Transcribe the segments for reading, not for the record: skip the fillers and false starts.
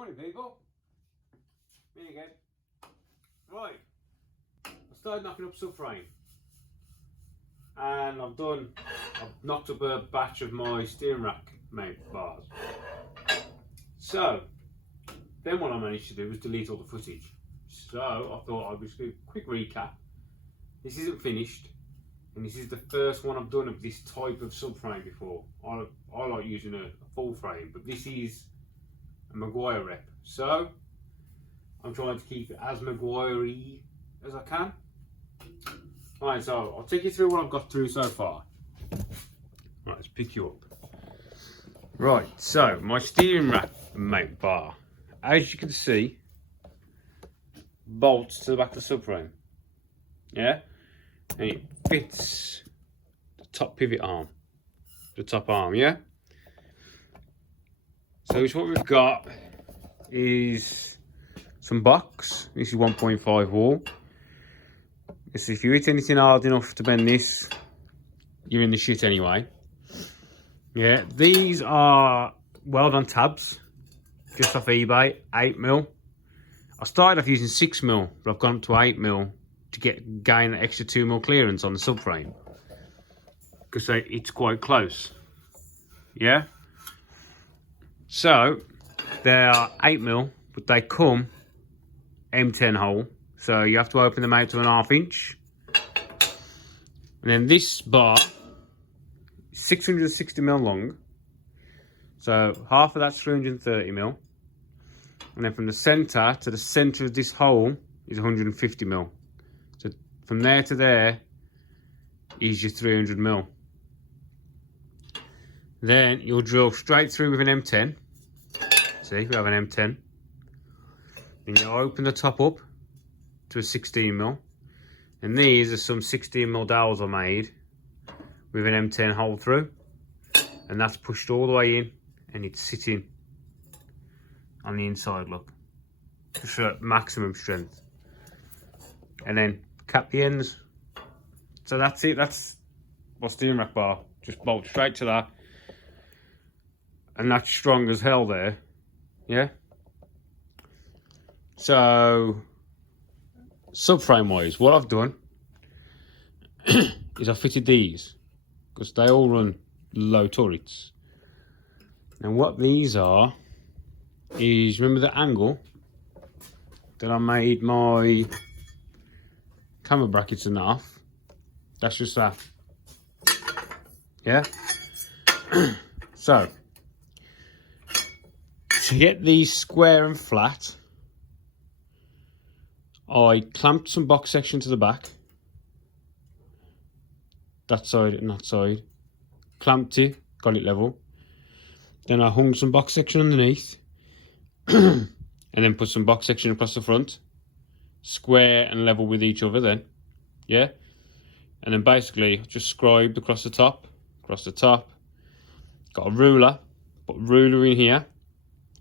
Morning people, me again. Right, I started knocking up subframe and I've knocked up a batch of my steering rack mount bars. So then what I managed to do was delete all the footage. So I thought I'd just do a quick recap. This isn't finished and this is the first one I've done of this type of subframe before. I like using a full frame, but this is a maguire rep. So I'm trying to keep it as maguire-y as I can. Alright, so I'll take you through what I've got through so far. Right, let's pick you up. Right, so my steering rack mount bar, as you can see, bolts to the back of the subframe. Yeah? And it fits the top pivot arm. The top arm, yeah? So what we've got is some box. This is 1.5 wall. So if you hit anything hard enough to bend this, you're in the shit anyway. Yeah, these are Weld on tabs, just off eBay, 8mm. I started off using 6mm, but I've gone up to 8mm to gain that extra 2mm clearance on the subframe, because it's quite close. Yeah. So they are 8mm, but they come M10 hole, so you have to open them out to 1/2 inch. And then this bar is 660mm long, so half of that's 330mm, and then from the centre to the centre of this hole is 150mm. So from there to there is your 300mm. Then you'll drill straight through with an M10. See, we have an M10. Then you open the top up to a 16mm. And these are some 16mm dowels I made with an M10 hole through. And that's pushed all the way in and it's sitting on the inside, look. Just for maximum strength. And then cap the ends. So that's it, that's my steering rack bar. Just bolt straight to that. And that's strong as hell there, yeah? So, subframe wise, what I've done is I fitted these, because they all run low turrets. And what these are, is remember the angle that I made my camera brackets in half? That's just that, yeah? So, to get these square and flat, I clamped some box section to the back, that side and that side, clamped it, got it level, then I hung some box section underneath, and then put some box section across the front, square and level with each other then, yeah, and then basically just scribed across the top, got a ruler, put a ruler in here,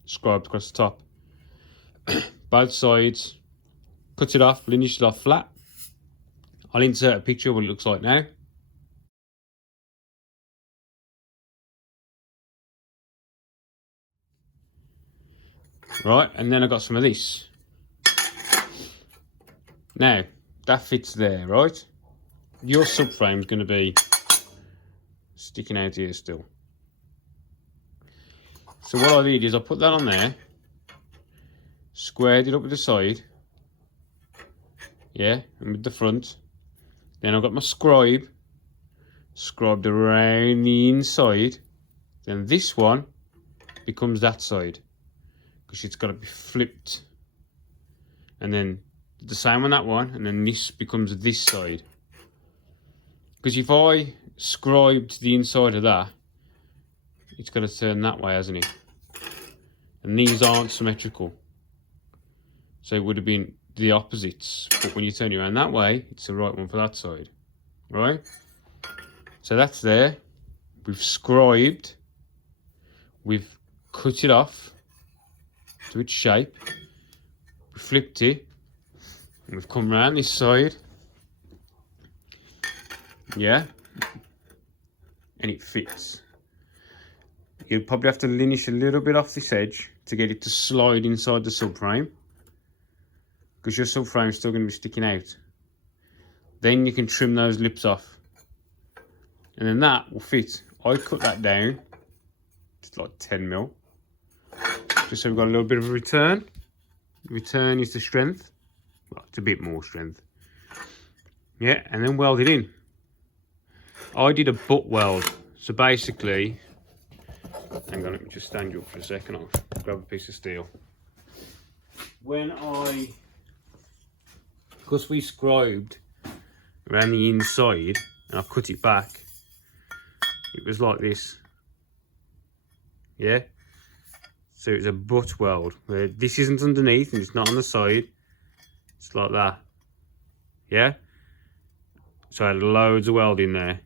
scribed across the top, both sides, cut it off, lineaged it off flat. I'll insert a picture of what it looks like now. Right, and then I got some of this. Now, that fits there, right? Your subframe's going to be sticking out here still. So what I did is I put that on there, squared it up with the side, yeah, and with the front. Then I've got my scribed around the inside. Then this one becomes that side, because it's got to be flipped. And then the same on that one, and then this becomes this side. Because if I scribed the inside of that, it's got to turn that way, hasn't it? And these aren't symmetrical, so it would have been the opposites, but when you turn it around that way, it's the right one for that side, right? So that's there. We've scribed, we've cut it off to its shape, we flipped it, and we've come around this side, yeah, and it fits. You'll probably have to lineage a little bit off this edge to get it to slide inside the subframe, because your subframe is still going to be sticking out. Then you can trim those lips off, and then that will fit. I cut that down, it's like 10mm, just so we've got a little bit of a return. Return is the strength, well, it's a bit more strength. Yeah, and then weld it in. I did a butt weld, so basically, hang on, let me just stand you up for a second, I'll grab a piece of steel. Because we scribed around the inside and I cut it back, it was like this. Yeah, so it's a butt weld where this isn't underneath and it's not on the side, it's like that. Yeah, so I had loads of weld in there.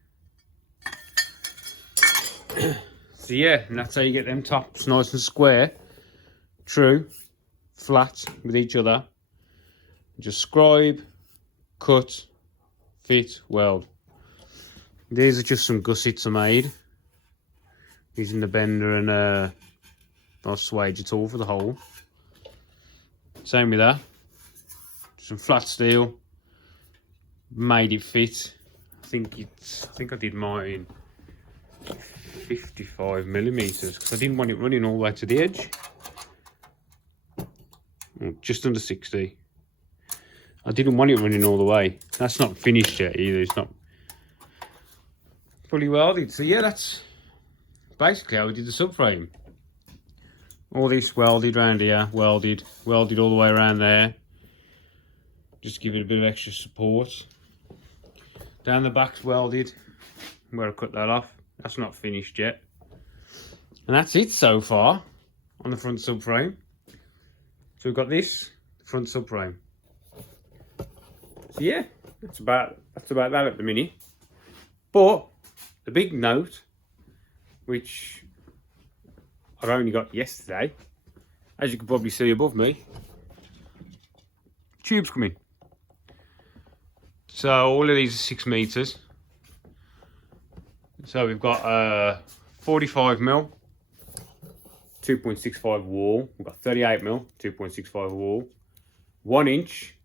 So yeah, and that's how you get them tops nice and square, true, flat with each other. Just scribe, cut, fit, weld. These are just some gussets I made using the bender and nice swage tool for the hole. Same with that. Some flat steel. Made it fit. I think I did mine 55mm because I didn't want it running all the way to the edge. Just under 60. I didn't want it running all the way. That's not finished yet either. It's not fully welded. So yeah, that's basically how we did the subframe. All this welded around here, welded all the way around there. Just give it a bit of extra support. Down the back's welded, where I cut that off. That's not finished yet. And that's it so far on the front subframe. So we've got this, the front subframe. So yeah, that's about that at the minute. But the big note, which I've only got yesterday, as you can probably see above me, tubes coming. So all of these are 6 meters. So we've got 45mm, 2.65 wall. We've got 38mm, 2.65 wall. 1 inch,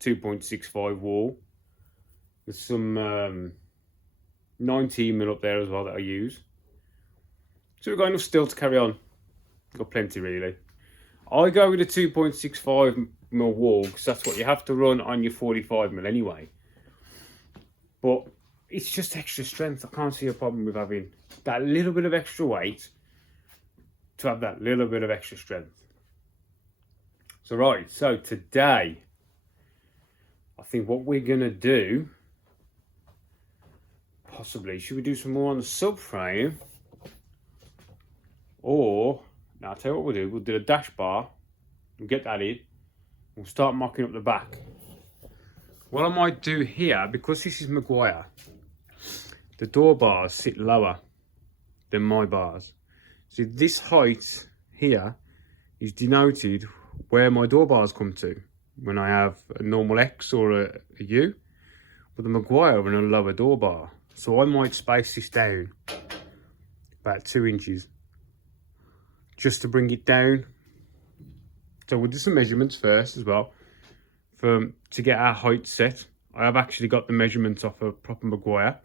2.65 wall. There's some 19mm up there as well that I use. So we've got enough steel to carry on. Got plenty really. I go with a 2.65mm wall because that's what you have to run on your 45mm anyway. But it's just extra strength. I can't see a problem with having that little bit of extra weight to have that little bit of extra strength. So right, so today, I think what we're gonna do, possibly, should we do some more on the subframe? Or, now I'll tell you what we'll do a dash bar, we'll get that in, we'll start mocking up the back. What I might do here, because this is maguire, the door bars sit lower than my bars. So this height here is denoted where my door bars come to when I have a normal X or a U, with the maguire and a lower door bar. So I might space this down about 2 inches just to bring it down. So we'll do some measurements first as well to get our height set. I have actually got the measurements off a proper maguire.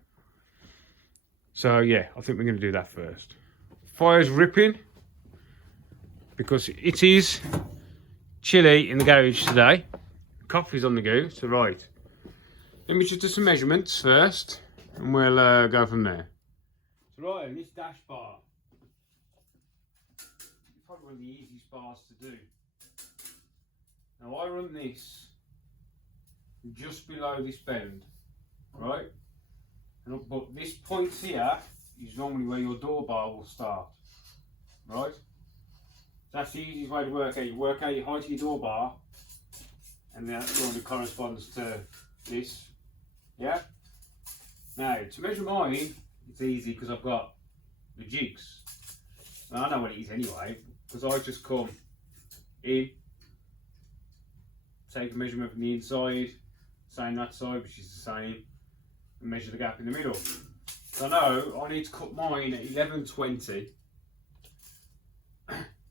So yeah, I think we're going to do that first. Fire's ripping because it is chilly in the garage today. Coffee's on the go, so right. Let me just do some measurements first and we'll go from there. So right, and this dash bar, it's probably one of the easiest bars to do. Now I run this just below this bend, right? But this point here is normally where your door bar will start, right? That's the easiest way to work out. You work out your height of your door bar, and that normally corresponds to this, yeah? Now, to measure mine, it's easy because I've got the jigs. Now, I know what it is anyway, because I just come in, take a measurement from the inside, same that side, which is the same, and measure the gap in the middle. So I know I need to cut mine at 1120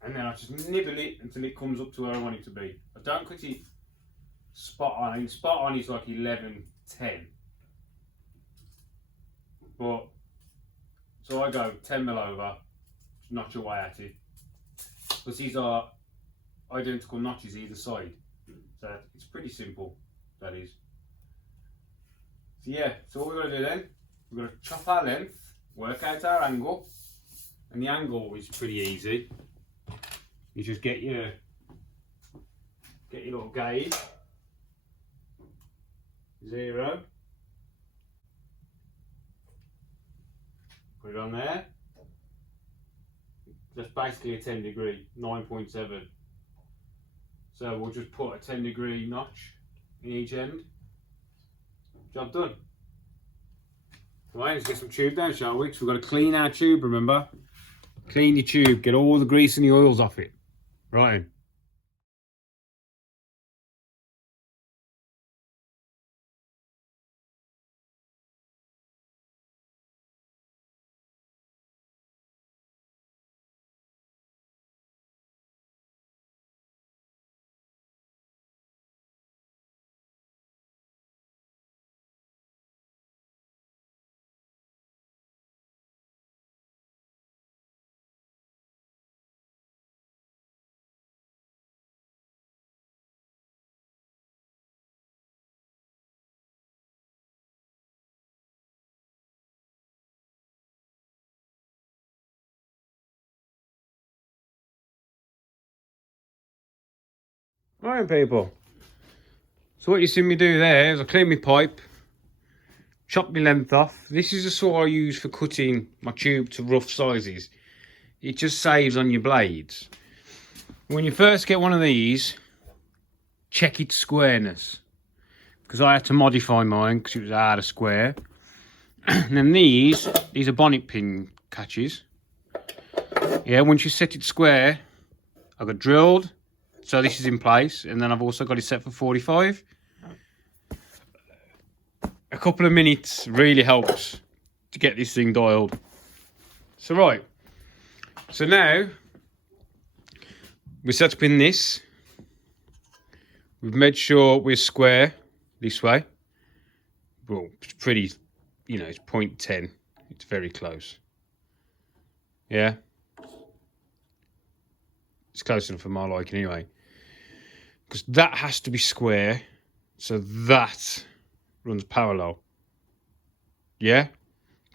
and then I just nibble it until it comes up to where I want it to be. I don't cut it spot on. I mean, spot on is like 11:10, but so I go 10mm over, notch away at it. Because these are identical notches either side, so it's pretty simple. That is. So yeah, so what we're going to do then, we're going to chop our length, work out our angle, and the angle is pretty easy. You just get your little gauge, 0, put it on there. That's basically a 10°, 9.7. So we'll just put a 10° notch in each end. Job done. Right, let's get some tube down, shall we? Because we've got to clean our tube, remember? Clean your tube, get all the grease and the oils off it. Right. Right, people. So what you see me do there is I clean my pipe, chop my length off. This is the sort I use for cutting my tube to rough sizes. It just saves on your blades. When you first get one of these, check its squareness. Because I had to modify mine because it was out of square. And then these are bonnet pin catches. Yeah, once you set it square, I got drilled. So this is in place, and then I've also got it set for 45. A couple of minutes really helps to get this thing dialed. So right, so now we're set up in this. We've made sure we're square this way. Well, it's pretty, you know, it's 0.10. It's very close. Yeah. It's close enough for my liking anyway. Because that has to be square, so that runs parallel. Yeah?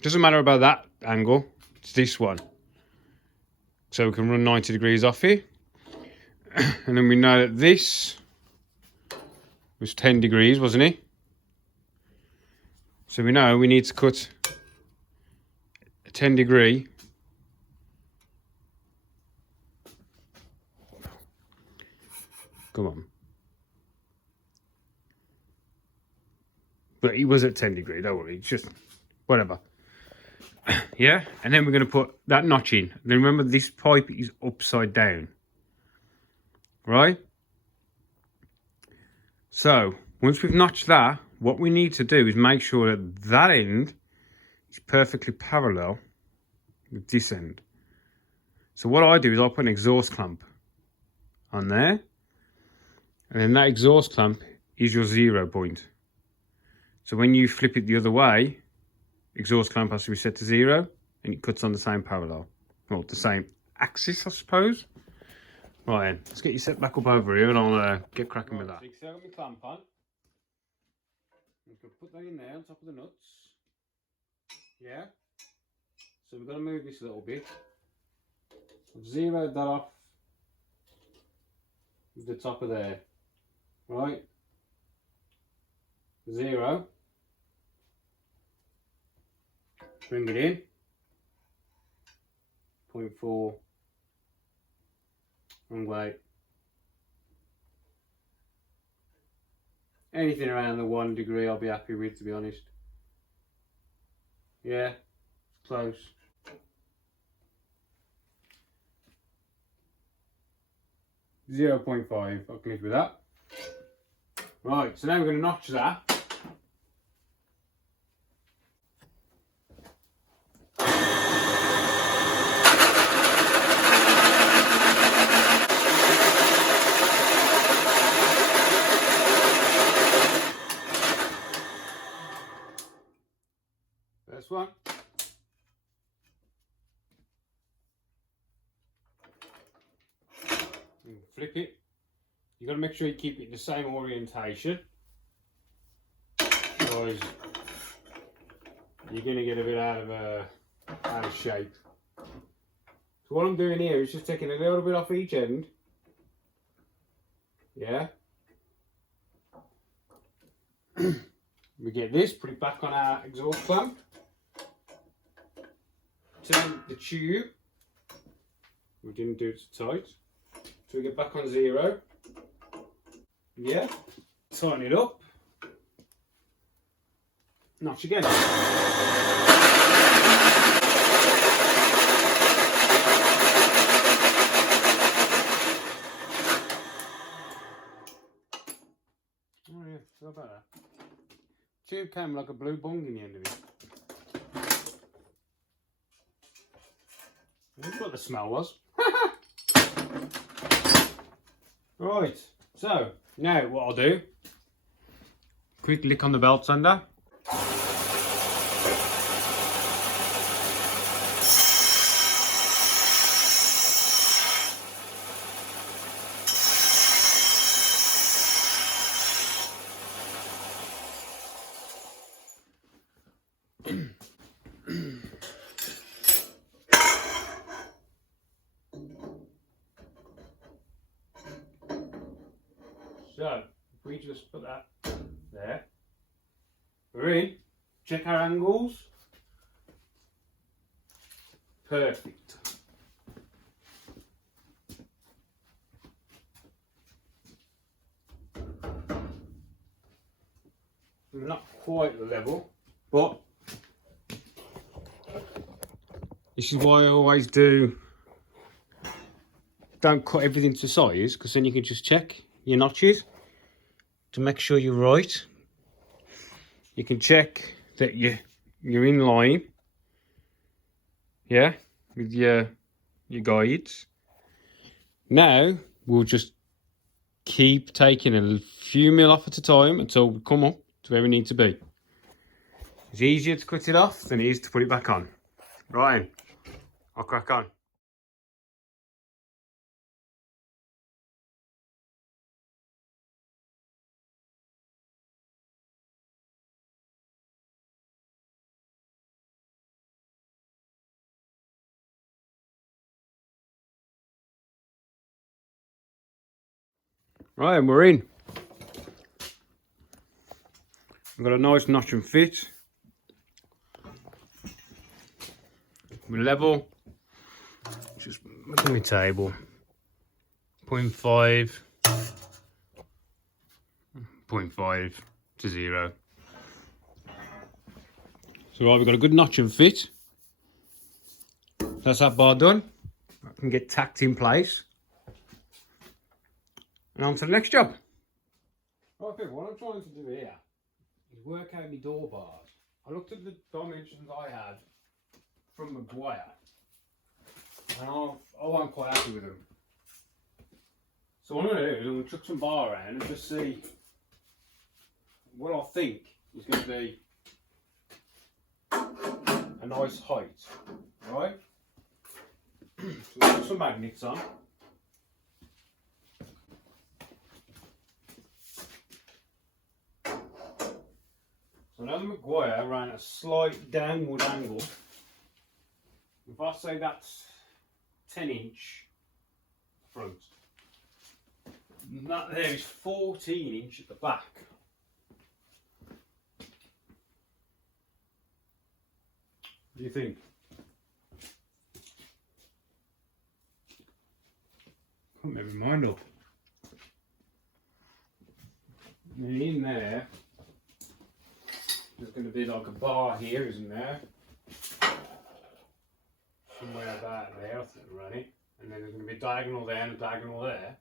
Doesn't matter about that angle, it's this one. So we can run 90° off here. And then we know that this was 10°, wasn't it? So we know we need to cut a 10°. Come on. But he was at 10°, don't worry. It's just whatever. Yeah? And then we're going to put that notch in. Then remember, this pipe is upside down. Right? So, once we've notched that, what we need to do is make sure that that end is perfectly parallel with this end. So what I do is I put an exhaust clamp on there. And then that exhaust clamp is your 0 point. So when you flip it the other way, exhaust clamp has to be set to 0 and it cuts on the same parallel. Well, the same axis, I suppose. Right then, let's get you set back up over here and I'll get cracking with that. So I've got my clamp on. I'm just going to put that in there on top of the nuts. Yeah. So we've got to move this a little bit. I've zeroed that off with the top of there. Right, 0, bring it in, 0.4, wrong way, anything around the 1° I'll be happy with, to be honest. Yeah, close. .5, I'll live with that. Right, so now we're going to notch that. and flip it. You've got to make sure you keep it in the same orientation, otherwise you're going to get a bit out of shape. So what I'm doing here is just taking a little bit off each end. Yeah. We get this, put it back on our exhaust clamp. Turn the tube. We didn't do it too tight. So we get back on 0. Yeah. Tighten it up. Notch again. Oh yeah, so about that. Tube came like a blue bung in the end of it. That's what the smell was. Right, so now what I'll do, quick lick on the belt sander. So, if we just put that there, we're in, check our angles, perfect. Not quite level, but this is why I always don't cut everything to size, because then you can just check your notches to make sure you're right. You can check that you're in line, yeah, with your guides. Now we'll just keep taking a few mil off at a time until we come up to where we need to be. It's easier to cut it off than it is to put it back on. Right, I'll crack on. Right, and we're in. We've got a nice notch and fit. We're level. Just look at my table. 0.5. 0.5 to 0. So right, we've got a good notch and fit. That's that bar done. I can get tacked in place. And on to the next job. Right, people, what I'm trying to do here is work out my door bars. I looked at the dimensions I had from Maguire, and I wasn't quite happy with them. So what I'm going to do is I'm going to chuck some bar around and just see what I think is going to be a nice height, right? So we'll put some magnets on. So now the Maguire ran a slight downward angle. If I say that's 10-inch front, and that there is 14-inch at the back. What do you think? Can't make my mind up. And in there, there's going to be like a bar here, isn't there? Somewhere about there, I think we're running. And then there's going to be a diagonal there and a diagonal there.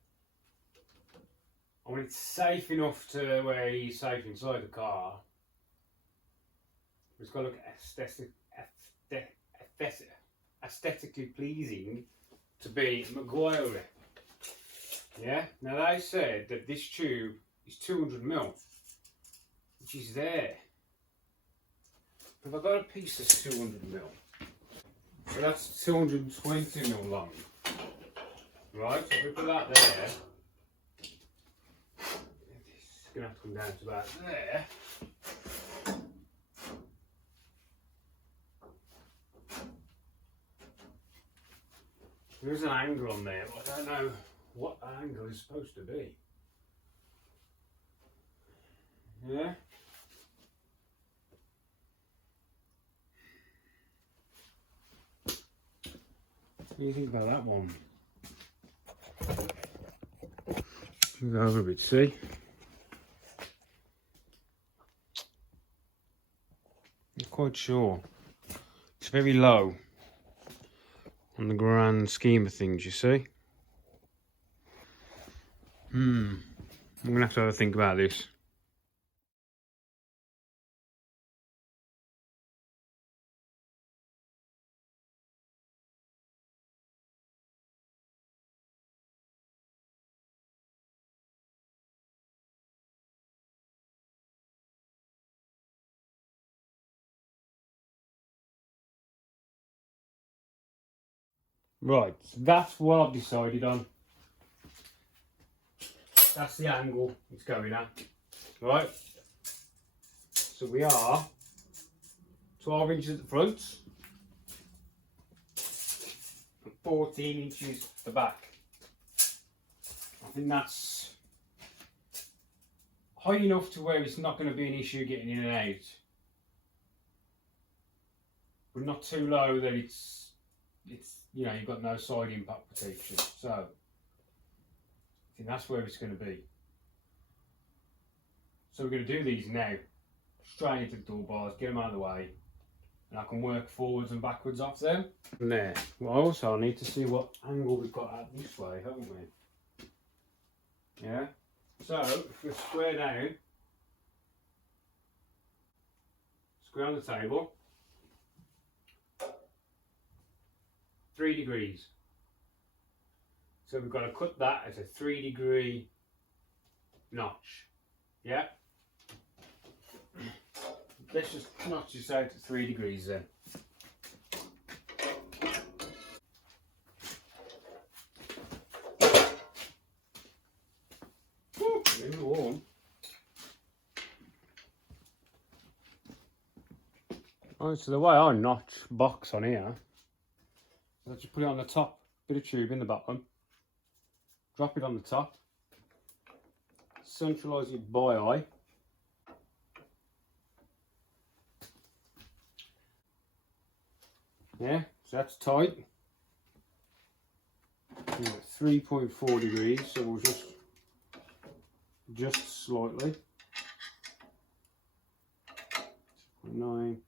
I want it safe enough to where he's safe inside the car. It's got to look aesthetically pleasing to be Maguire. Yeah? Now they said that this tube is 200mm, which is there. If I got a piece that's 200mm, so that's 220mm long. Right, so if we put that there, it's going to have to come down to about there. There's an angle on there, but I don't know what that angle is supposed to be. Yeah? What do you think about that one? Go over a bit, see? Not quite sure. It's very low on the grand scheme of things, you see? I'm gonna have to think about this. Right, so that's what I've decided on. That's the angle it's going at. Right, so we are 12 inches at the front and 14 inches at the back. I think that's high enough to where it's not going to be an issue getting in and out, but not too low that it's you know, you've got no side impact protection. So I think that's where it's going to be. So we're going to do these now, straight into the door bars, get them out of the way, and I can work forwards and backwards off them. From there, well, also I need to see what angle we've got out this way, haven't we? Yeah. So if we square down, square on the table, 3 degrees. So we've got to cut that as a 3-degree notch. Yeah. Let's just notch this out at 3 degrees then. Really warm. Right, so the way I notch box on here, I just put it on the top, bit of tube in the bottom, drop it on the top, centralise it by eye. Yeah, so that's tight. 3.4 degrees, so we'll just slightly. 9.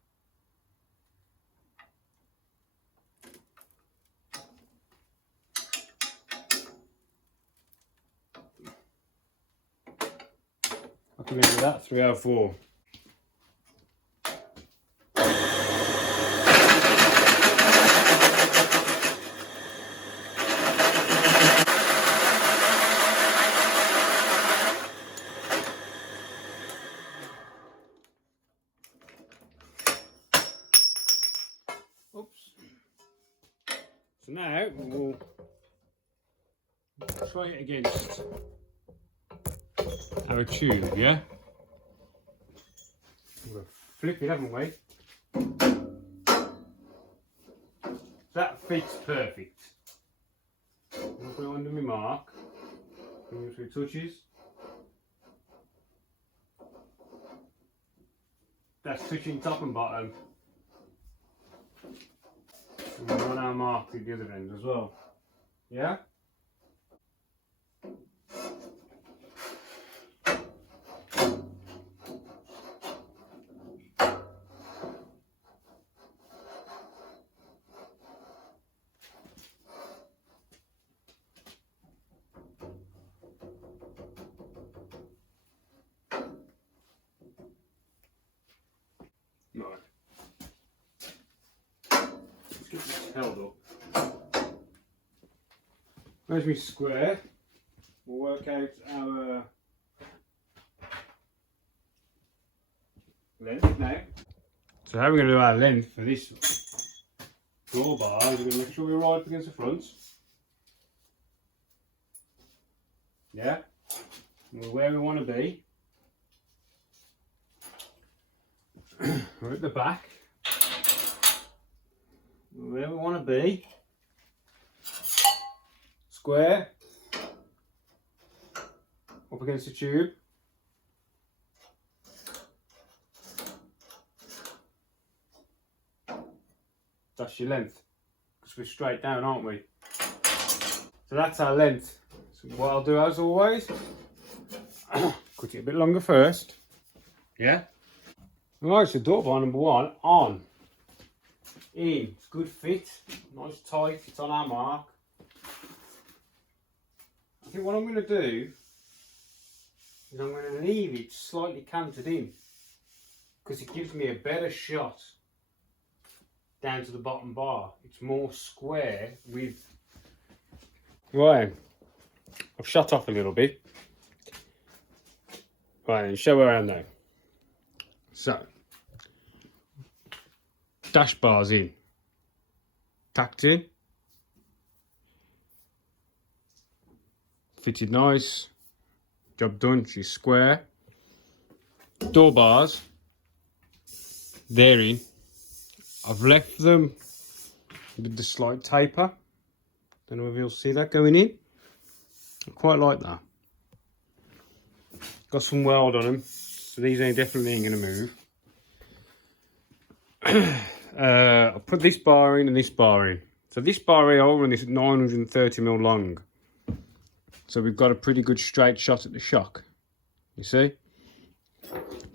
I can measure that 304. Oops. So now we'll try it against our tube, yeah? We'll flip it, haven't we? That fits perfect. I'll put it under my mark. Bring it 3 touches. That's touching top and bottom. And we'll run our mark to the other end as well. Yeah? Right. Let's get this held up. As we square, we'll work out our length now. So how are we going to do our length for this door bar? We're going to make sure we're right up against the front. Yeah, we're where we want to be. We're at the back. We're where we want to be. Square. Up against the tube. That's your length. Because we're straight down, aren't we? So that's our length. So what I'll do as always, cut it a bit longer first. Yeah? Right, so door bar number 1 on. In. It's good fit. Nice tight. It's on our mark. I think what I'm going to do is I'm going to leave it slightly canted in. Because it gives me a better shot down to the bottom bar. It's more square with... Right, I've shut off a little bit. Right, then show around now. So, dash bars in, tacked in, fitted nice, job done, she's square. Door bars, they're in. I've left them with the slight taper. Don't know if you'll see that going in. I quite like that. Got some weld on them, so these definitely ain't going to move. I'll put this bar in and this bar in. So this bar here, I'll run this at 930mm long. So we've got a pretty good straight shot at the shock. You see?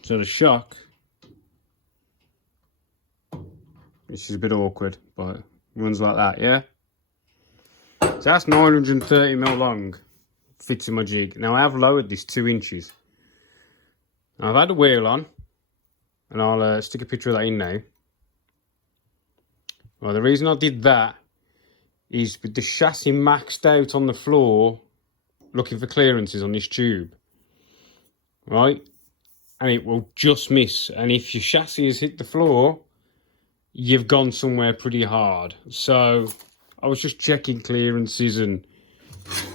So the shock, this is a bit awkward, but it runs like that, yeah? So that's 930mm long, fits in my jig. Now I have lowered this 2 inches. Now I've had a wheel on, and I'll stick a picture of that in now. Well, the reason I did that is with the chassis maxed out on the floor, looking for clearances on this tube, right? And it will just miss. And if your chassis has hit the floor, you've gone somewhere pretty hard. So I was just checking clearances and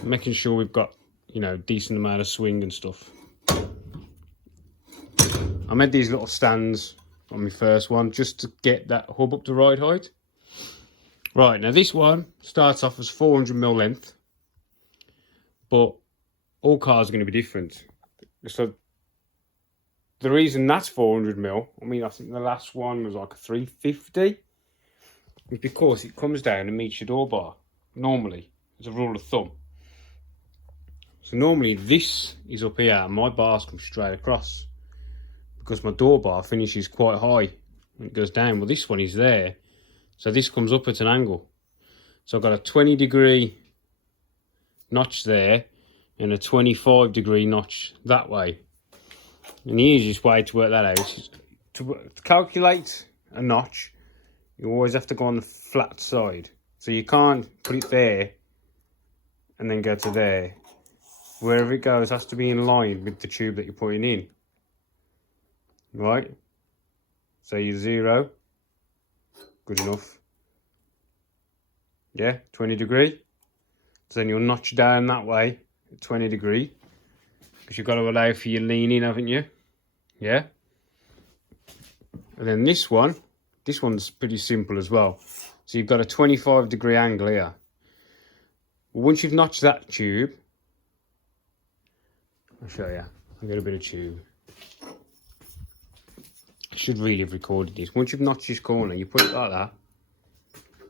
making sure we've got, you know, decent amount of swing and stuff. I made these little stands on my first one just to get that hub up to right height. Right, now this one starts off as 400mm length, but all cars are going to be different. So the reason that's 400mm, I mean, I think the last one was like a 350, is because it comes down and meets your door bar, normally, as a rule of thumb. So normally this is up here and my bars come straight across, because my door bar finishes quite high when it goes down. Well, this one is there, so this comes up at an angle. So I've got a 20° notch there and a 25° notch that way. And the easiest way to work that out is to calculate a notch. You always have to go on the flat side. So you can't put it there and then go to there. Wherever it goes has to be in line with the tube that you're putting in. Right? So you 0. Good enough. Yeah, 20°. So then you'll notch down that way at 20°. Because you've got to allow for your leaning, haven't you? Yeah. And then this one's pretty simple as well. So you've got a 25° angle here. Once you've notched that tube, I'll show you. I've got a bit of tube. I should really have recorded this. Once you've notched this corner, you put it like that.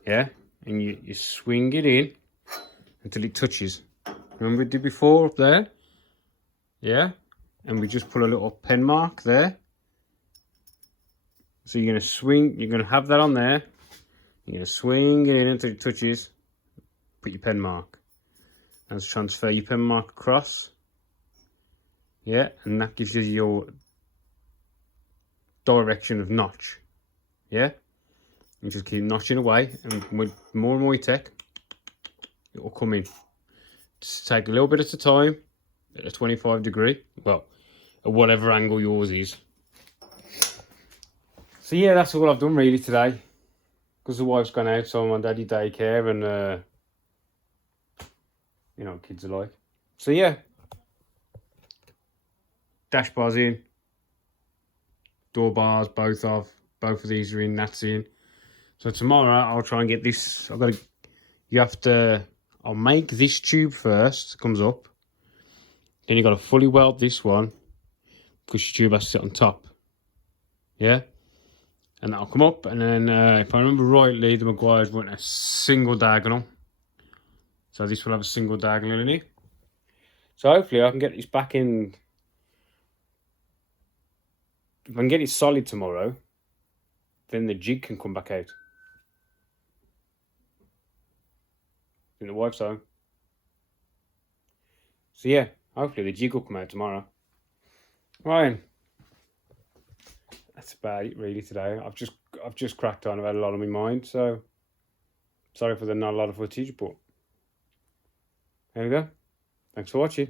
Yeah. And you swing it in until it touches. Remember we did before up there? Yeah. And we just put a little pen mark there. So you're going to swing, you're going to have that on there. You're going to swing it in until it touches. Put your pen mark. And transfer your pen mark across. Yeah, and that gives you your direction of notch. Yeah? You just keep notching away, and with more and more you take, it will come in. Just take a little bit at a time, at a 25°. Well, at whatever angle yours is. So yeah, that's all I've done really today. Because the wife's gone out, so I'm on daddy daycare, and you know what kids are like. So yeah, dash bars in, door bars, both of these are in, that's in. So tomorrow I'll try and get this. I'll make this tube first, comes up. Then you got to fully weld this one because your tube has to sit on top. Yeah? And that'll come up, and then if I remember rightly, the maguires want a single diagonal. So this will have a single diagonal in it. So hopefully I can get this back in. If I can get it solid tomorrow, then the jig can come back out. In the wife's home. So yeah, hopefully the jig will come out tomorrow. Right. That's about it really today. I've just cracked on. I've had a lot on my mind, so sorry for the not a lot of footage, but there we go. Thanks for watching.